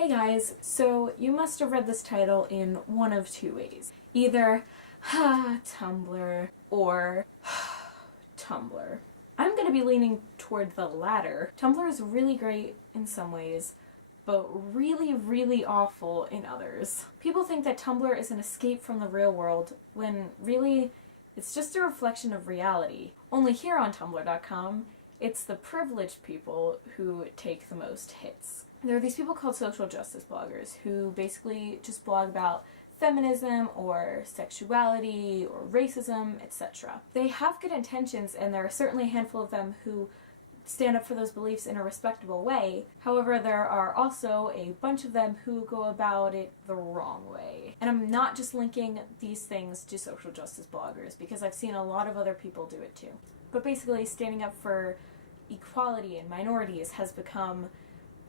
Hey guys, so you must have read this title in one of two ways. Either, Tumblr, or, Tumblr. I'm gonna be leaning toward the latter. Tumblr is really great in some ways, but really, really awful in others. People think that Tumblr is an escape from the real world, when really, it's just a reflection of reality. Only here on Tumblr.com, it's the privileged people who take the most hits. There are these people called social justice bloggers who basically just blog about feminism or sexuality or racism, etc. They have good intentions, and there are certainly a handful of them who stand up for those beliefs in a respectable way. However, there are also a bunch of them who go about it the wrong way. And I'm not just linking these things to social justice bloggers, because I've seen a lot of other people do it too. But basically, standing up for equality and minorities has become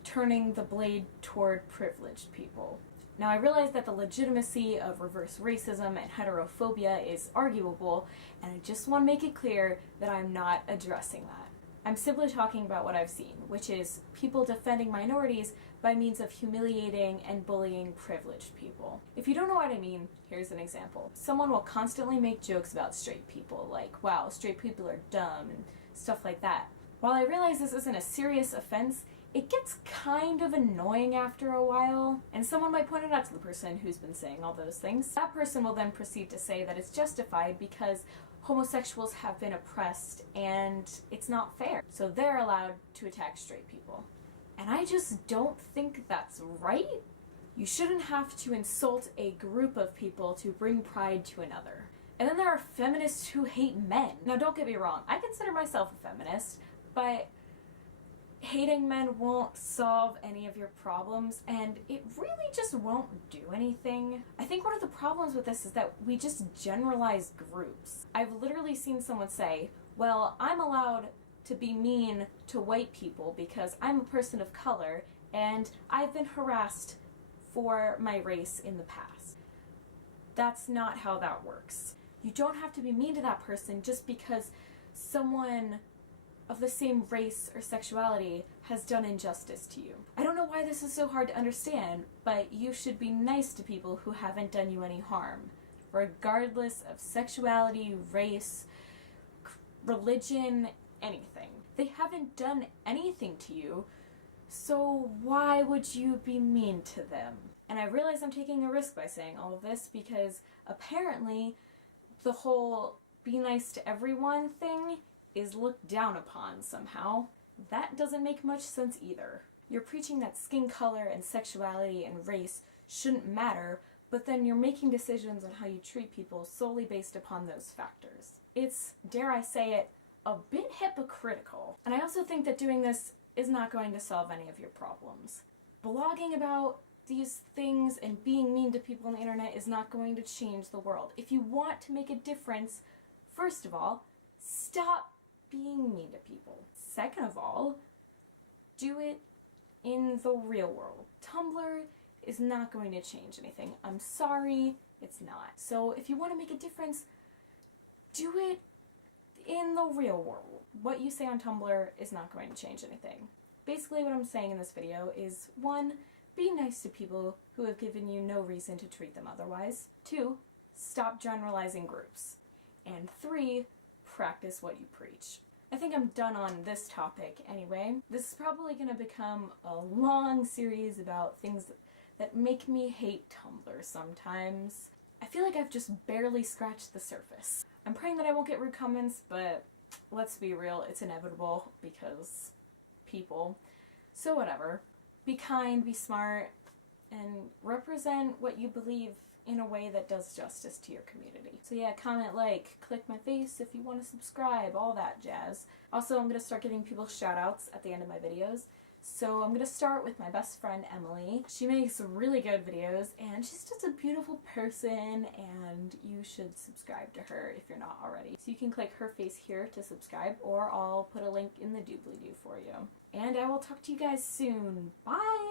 turning the blade toward privileged people. Now, I realize that the legitimacy of reverse racism and heterophobia is arguable, and I just want to make it clear that I'm not addressing that. I'm simply talking about what I've seen, which is people defending minorities by means of humiliating and bullying privileged people. If you don't know what I mean, here's an example. Someone will constantly make jokes about straight people, like, wow, straight people are dumb, and stuff like that. While I realize this isn't a serious offense, it gets kind of annoying after a while, and someone might point it out to the person who's been saying all those things. That person will then proceed to say that it's justified because homosexuals have been oppressed and it's not fair, so they're allowed to attack straight people. And I just don't think that's right. You shouldn't have to insult a group of people to bring pride to another. And then there are feminists who hate men. Now, don't get me wrong, I consider myself a feminist, but hating men won't solve any of your problems, and it really just won't do anything. I think one of the problems with this is that we just generalize groups. I've literally seen someone say, well, I'm allowed to be mean to white people because I'm a person of color and I've been harassed for my race in the past. That's not how that works. You don't have to be mean to that person just because someone of the same race or sexuality has done injustice to you. I don't know why this is so hard to understand, but you should be nice to people who haven't done you any harm, regardless of sexuality, race, religion, anything. They haven't done anything to you, so why would you be mean to them? And I realize I'm taking a risk by saying all of this because apparently the whole be nice to everyone thing is looked down upon somehow. That doesn't make much sense either. You're preaching that skin color and sexuality and race shouldn't matter, but then you're making decisions on how you treat people solely based upon those factors. It's, dare I say it, a bit hypocritical. And I also think that doing this is not going to solve any of your problems. Blogging about these things and being mean to people on the internet is not going to change the world. If you want to make a difference, first of all, stop being mean to people. Second of all, do it in the real world. Tumblr is not going to change anything. I'm sorry, it's not. So if you want to make a difference, do it in the real world. What you say on Tumblr is not going to change anything. Basically what I'm saying in this video is 1. Be nice to people who have given you no reason to treat them otherwise. 2. Stop generalizing groups. And 3. Practice what you preach. I think I'm done on this topic anyway. This is probably going to become a long series about things that make me hate Tumblr sometimes. I feel like I've just barely scratched the surface. I'm praying that I won't get rude comments, but let's be real, it's inevitable because people. So whatever. Be kind, be smart, and represent what you believe in a way that does justice to your community. So yeah, comment, like, click my face if you want to subscribe, all that jazz. Also, I'm going to start giving people shout-outs at the end of my videos. So I'm going to start with my best friend, Emily. She makes really good videos, and she's just a beautiful person, and you should subscribe to her if you're not already. So you can click her face here to subscribe, or I'll put a link in the doobly-doo for you. And I will talk to you guys soon. Bye!